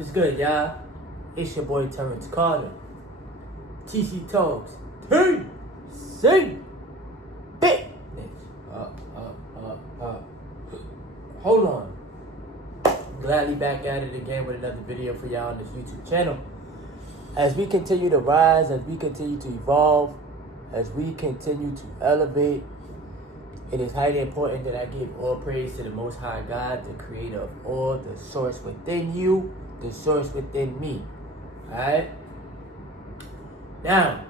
What's good, y'all? It's your boy Terrence Carter. TC Talks. TC. Big. Hold on. Gladly back at it again with another video for y'all on this YouTube channel. As we continue to rise, as we continue to evolve, as we continue to elevate, it is highly important that I give all praise to the Most High God, the creator of all, the source within you, the source within me. Alright? Now,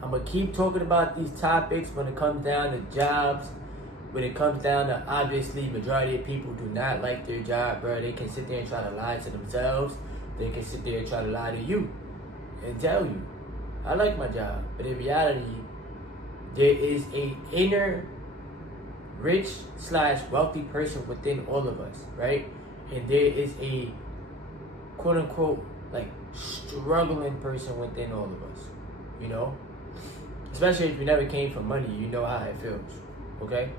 I'm going to keep talking about these topics when it comes down to jobs, when it comes down to, obviously, majority of people do not like their job, bro. They can sit there and try to lie to themselves. They can sit there and try to lie to you and tell you, I like my job. But in reality, there is a inner rich/wealthy person within all of us, right? And there is a quote-unquote like struggling person within all of us, you know? Especially if you never came from money, you know how it feels, okay?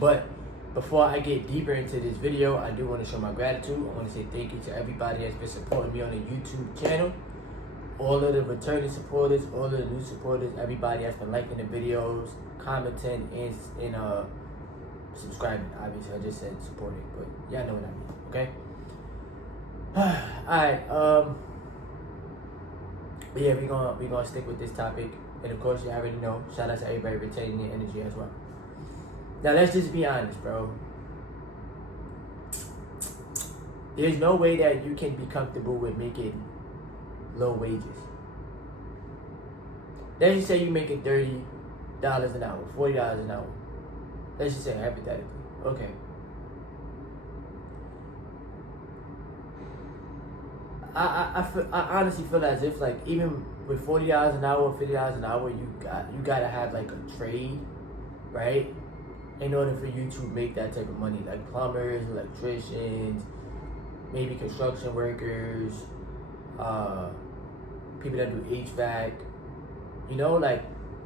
But before I get deeper into this video, I do want to show my gratitude. I want to say thank you to everybody that's been supporting me on the YouTube channel. All of the returning supporters, all of the new supporters, everybody that's been liking the videos, commenting, and subscribing. Obviously, I just said supporting, but y'all know what I mean, okay? Alright, but yeah, we gonna stick with this topic. And of course, you already know, shout out to everybody retaining their energy as well. Now, let's just be honest, bro. There's no way that you can be comfortable with making low wages. Let's just say you're making $30 an hour, $40 an hour. Let's just say hypothetically. Okay. I honestly feel as if, like, even with $40 an hour, $50 an hour, you gotta have like a trade, right? In order for you to make that type of money, like plumbers, electricians, maybe construction workers, people that do HVAC, you know, like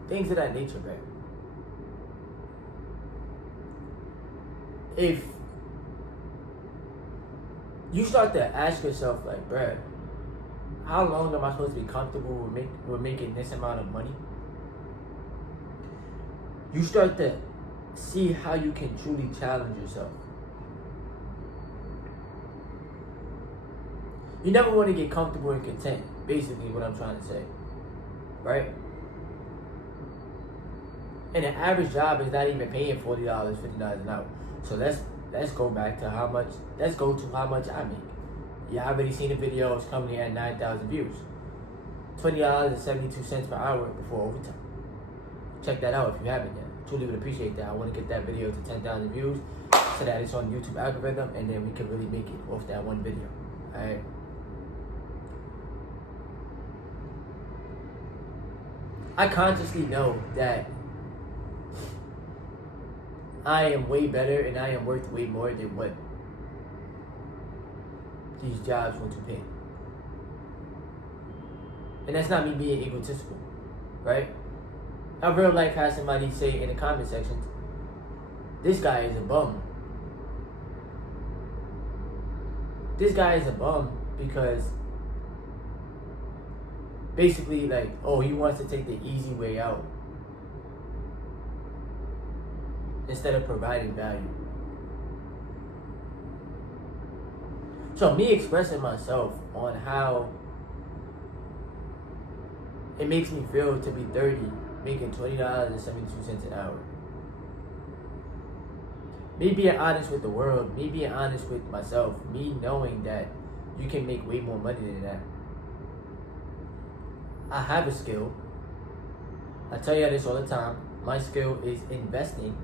things of that nature, right? If you start to ask yourself, like, bruh, how long am I supposed to be comfortable with making this amount of money? You start to see how you can truly challenge yourself. You never want to get comfortable and content, basically what I'm trying to say, right? And an average job is not even paying $40, $50 an hour. So let's go back to how much, let's go to how much I make. Yeah, I already seen the video, it's coming at 9,000 views. $20.72 per hour before overtime. Check that out if you haven't yet. Truly would appreciate that. I want to get that video to 10,000 views so that it's on the YouTube algorithm, and then we can really make it off that one video. Alright? I consciously know that I am way better and I am worth way more than what these jobs want to pay. And that's not me being egotistical, right? I real life had somebody say in the comment section, this guy is a bum. This guy is a bum because basically, like, oh, he wants to take the easy way out instead of providing value. So me expressing myself on how it makes me feel to be 30, making $20.72 an hour. Me being honest with the world, me being honest with myself, me knowing that you can make way more money than that. I have a skill. I tell you this all the time. My skill is investing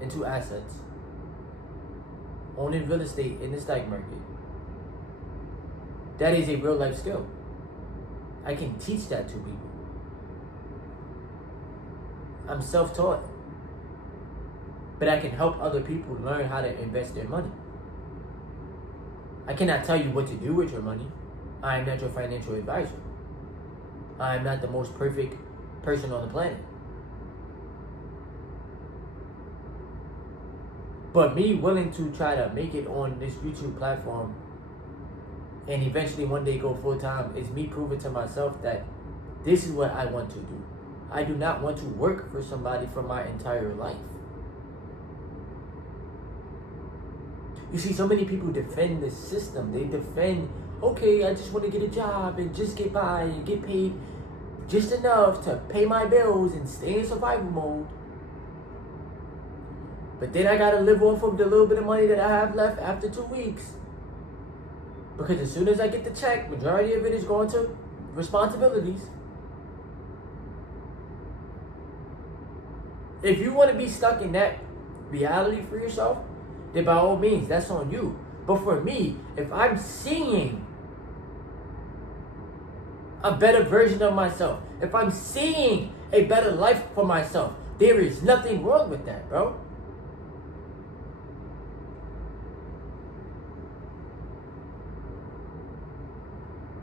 into assets, owning real estate in the stock market. That is a real life skill. I can teach that to people. I'm self-taught. But I can help other people learn how to invest their money. I cannot tell you what to do with your money. I am not your financial advisor. I am not the most perfect person on the planet. But me willing to try to make it on this YouTube platform and eventually one day go full time is me proving to myself that this is what I want to do. I do not want to work for somebody for my entire life. You see, so many people defend the system. They defend, okay, I just want to get a job and just get by and get paid just enough to pay my bills and stay in survival mode. But then I gotta live off of the little bit of money that I have left after 2 weeks. Because as soon as I get the check, majority of it is going to responsibilities. If you want to be stuck in that reality for yourself, then by all means, that's on you. But for me, if I'm seeing a better version of myself, if I'm seeing a better life for myself, there is nothing wrong with that, bro.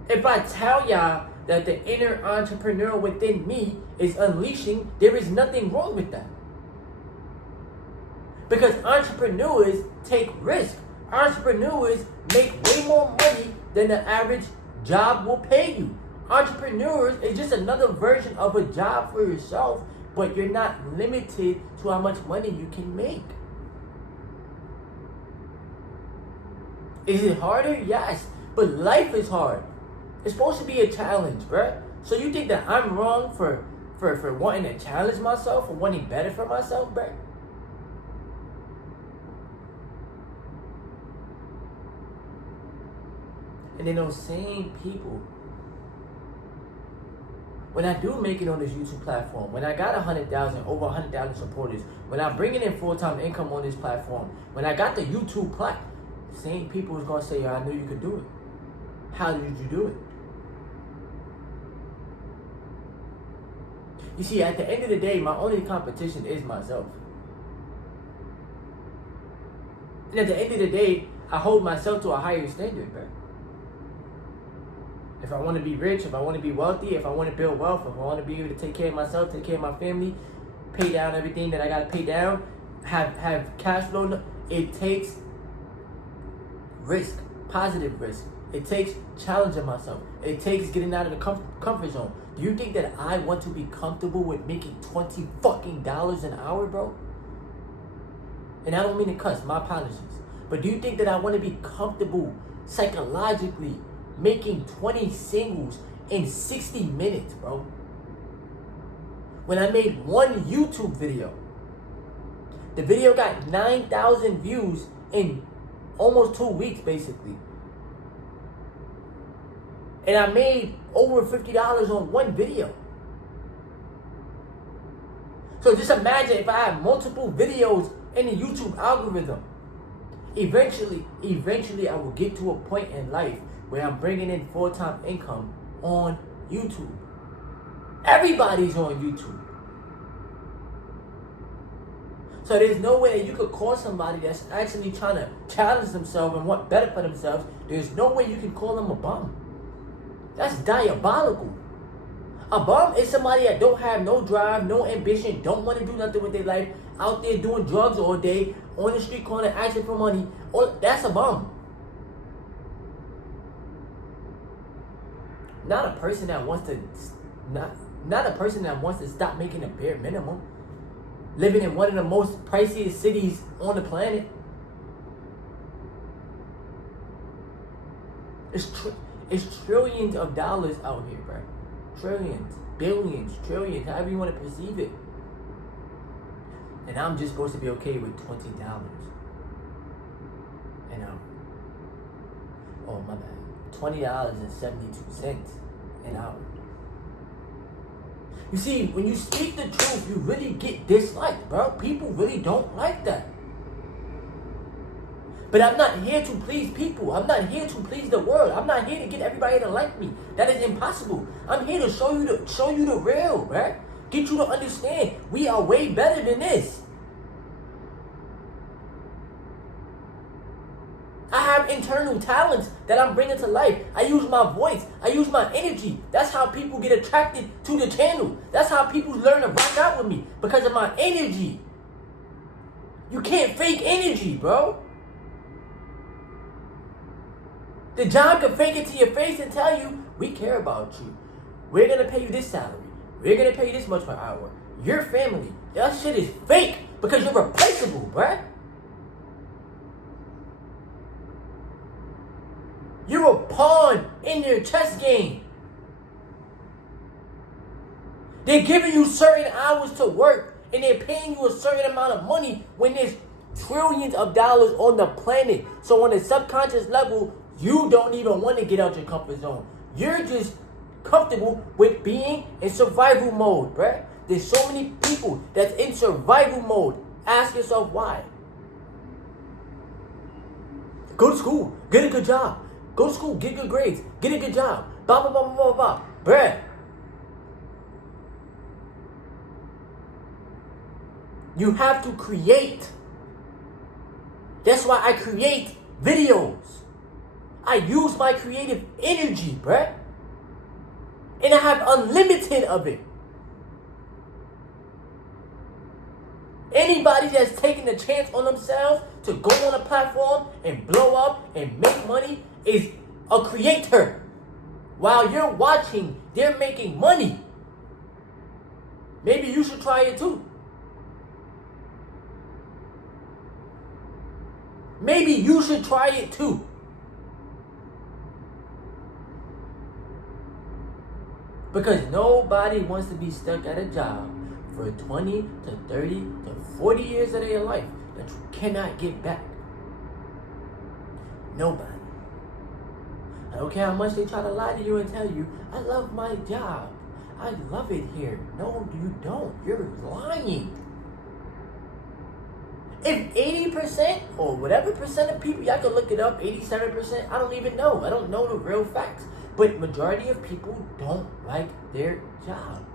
If I tell y'all that the inner entrepreneur within me is unleashing, there is nothing wrong with that. Because entrepreneurs take risk. Entrepreneurs make way more money than the average job will pay you. Entrepreneurs is just another version of a job for yourself, but you're not limited to how much money you can make. Is it harder? Yes, but life is hard. It's supposed to be a challenge, bruh. So you think that I'm wrong for wanting to challenge myself, or wanting better for myself, bruh? And then those same people, when I do make it on this YouTube platform, when I got over 100,000 supporters, when I'm bringing in full-time income on this platform, when I got the YouTube plaque, the same people is going to say, I knew you could do it. How did you do it? You see, at the end of the day, my only competition is myself. And at the end of the day, I hold myself to a higher standard, man. If I want to be rich, if I want to be wealthy, if I want to build wealth, if I want to be able to take care of myself, take care of my family, pay down everything that I got to pay down, have cash flow, it takes risk, positive risk. It takes challenging myself. It takes getting out of the comfort zone. Do you think that I want to be comfortable with making $20 fucking an hour, bro? And I don't mean to cuss, my apologies. But do you think that I want to be comfortable psychologically making 20 singles in 60 minutes, bro? When I made one YouTube video, the video got 9,000 views in almost 2 weeks, basically. And I made over $50 on one video. So just imagine if I had multiple videos in the YouTube algorithm. Eventually I will get to a point in life where I'm bringing in full-time income on YouTube. Everybody's on YouTube. So there's no way that you could call somebody that's actually trying to challenge themselves and want better for themselves. There's no way you can call them a bum. That's diabolical. A bum is somebody that don't have no drive, no ambition, don't want to do nothing with their life, out there doing drugs all day, on the street corner asking for money. That's a bum. Not a person that wants to stop making a bare minimum. Living in one of the most priciest cities on the planet. It's trillions of dollars out here, bro. Trillions, billions, trillions, however you want to perceive it. And I'm just supposed to be okay with $20 an hour. Oh, my bad. $20.72 an hour. You see, when you speak the truth, you really get disliked, bro. People really don't like that. But I'm not here to please people. I'm not here to please the world. I'm not here to get everybody to like me. That is impossible. I'm here to show you the real, right? Get you to understand we are way better than this. I have internal talents that I'm bringing to life. I use my voice. I use my energy. That's how people get attracted to the channel. That's how people learn to rock out with me, because of my energy. You can't fake energy, bro. The job can fake it to your face and tell you, we care about you. We're going to pay you this salary. We're going to pay you this much per hour. Your family. That shit is fake because you're replaceable, bruh. You're a pawn in their chess game. They're giving you certain hours to work and they're paying you a certain amount of money when there's trillions of dollars on the planet. So on a subconscious level, you don't even want to get out your comfort zone. You're just comfortable with being in survival mode, bruh. There's so many people that's in survival mode. Ask yourself why. Go to school, get a good job. Go to school, get good grades, get a good job. Blah, blah, blah, blah, blah, blah. Bruh. You have to create. That's why I create videos. I use my creative energy, bruh. And I have unlimited of it. Anybody that's taking a chance on themselves to go on a platform and blow up and make money is a creator. While you're watching, they're making money. Maybe you should try it too. Maybe you should try it too. Because nobody wants to be stuck at a job for 20 to 30 to 40 years of their life that you cannot get back. Nobody. I don't care how much they try to lie to you and tell you, I love my job. I love it here. No, you don't. You're lying. If 80% or whatever percent of people, y'all can look it up, 87%, I don't even know. I don't know the real facts. But majority of people don't like their job.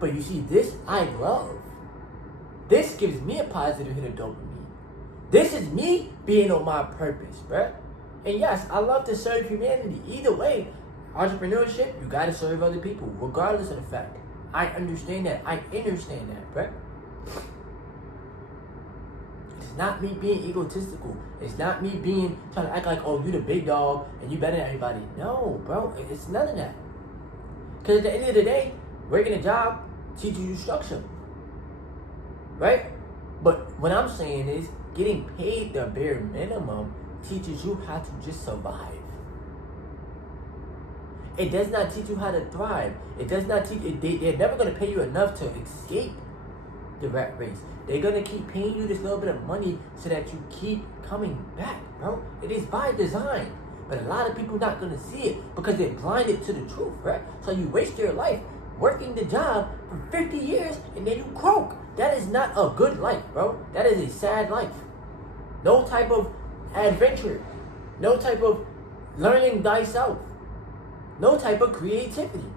But you see, this I love. This gives me a positive hit of dopamine. This is me being on my purpose, bruh. And yes, I love to serve humanity. Either way, entrepreneurship, you gotta serve other people, regardless of the fact. I understand that. I understand that, bruh. It's not me being egotistical. It's not me being trying to act like, oh, you the big dog and you better than everybody. No, bro. It's none of that. Because at the end of the day, working a job teaches you structure. Right? But what I'm saying is getting paid the bare minimum teaches you how to just survive. It does not teach you how to thrive. It does not teach. They're never going to pay you enough to escape the rat race. They're going to keep paying you this little bit of money so that you keep coming back, bro. It is by design. But a lot of people not going to see it because they're blinded to the truth, right? So you waste your life working the job for 50 years and then you croak. That is not a good life, bro. That is a sad life. No type of adventure. No type of learning thyself. No type of creativity.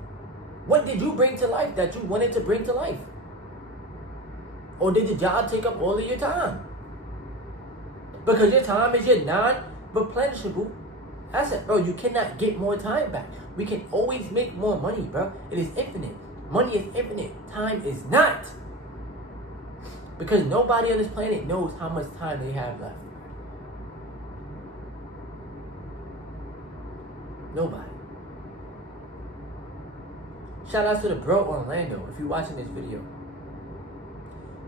What did you bring to life that you wanted to bring to life? Or did the job take up all of your time? Because your time is your non-replenishable asset. Bro, you cannot get more time back. We can always make more money, bro. It is infinite. Money is infinite. Time is not. Because nobody on this planet knows how much time they have left. Nobody. Shout out to the bro Orlando, if you're watching this video.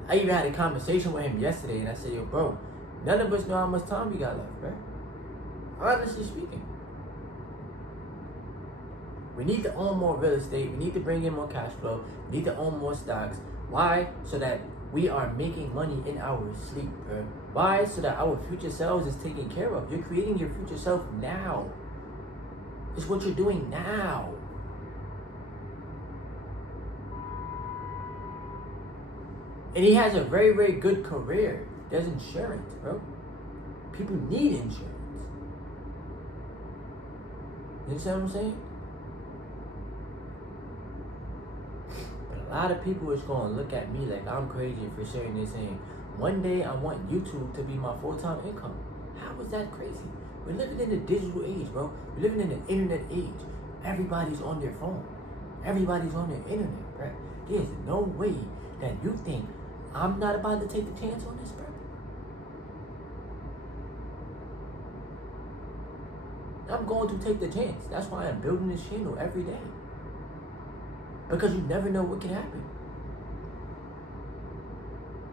I even had a conversation with him yesterday and I said, yo bro, none of us know how much time we got left, right? Honestly speaking. We need to own more real estate. We need to bring in more cash flow. We need to own more stocks. Why? So that we are making money in our sleep, bro. Why? So that our future selves is taken care of. You're creating your future self now. It's what you're doing now. And he has a very, very good career. There's insurance, bro. People need insurance. You understand what I'm saying? But a lot of people is going to look at me like I'm crazy for sharing this saying, one day I want YouTube to be my full-time income. How is that crazy? We're living in the digital age, bro. We're living in the internet age. Everybody's on their phone. Everybody's on their internet, bro. There's no way that you think I'm not about to take the chance on this, bro. I'm going to take the chance. That's why I'm building this channel every day. Because you never know what can happen.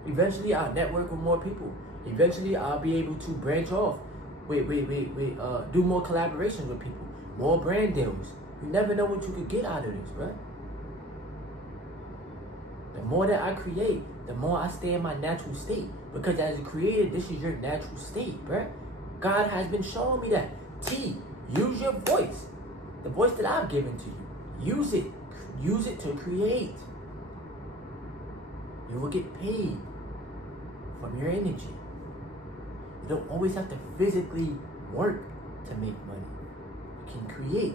Eventually, I'll network with more people. Eventually, I'll be able to branch off. Do more collaborations with people. More brand deals. You never know what you could get out of this, right? The more that I create, the more I stay in my natural state. Because as a creator, this is your natural state, bruh. God has been showing me that. T, use your voice. The voice that I've given to you. Use it. Use it to create. You will get paid from your energy. You don't always have to physically work to make money. You can create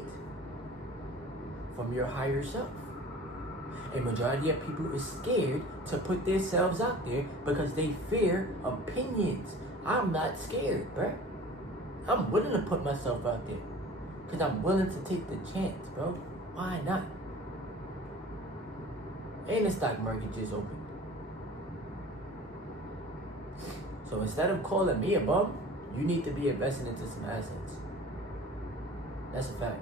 from your higher self. A majority of people is scared to put themselves out there because they fear opinions. I'm not scared, bruh. I'm willing to put myself out there because I'm willing to take the chance, bro. Why not? And the stock market just opened. So instead of calling me a bum, you need to be investing into some assets. That's a fact.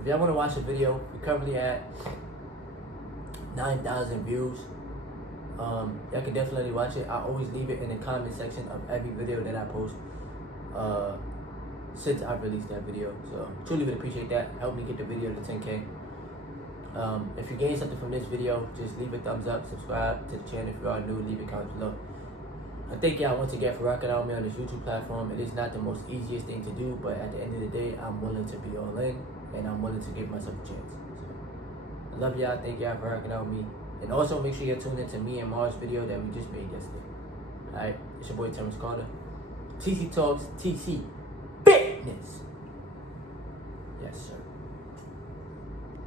If y'all want to watch the video, we're currently at 9,000 views. Y'all can definitely watch it. I always leave it in the comment section of every video that I post since I released that video. So truly would appreciate that. Help me get the video to 10K. If you gain something from this video, just leave a thumbs up, subscribe to the channel if you are new, leave a comment below. I thank y'all once again for rocking out with me on this YouTube platform. It is not the most easiest thing to do, but at the end of the day, I'm willing to be all in, and I'm willing to give myself a chance. So, I love y'all. Thank y'all for rocking out with me. And also make sure you tune into me and Mars video that we just made yesterday. Alright, it's your boy Terrence Carter. TC Talks, TC Business. Yes, sir.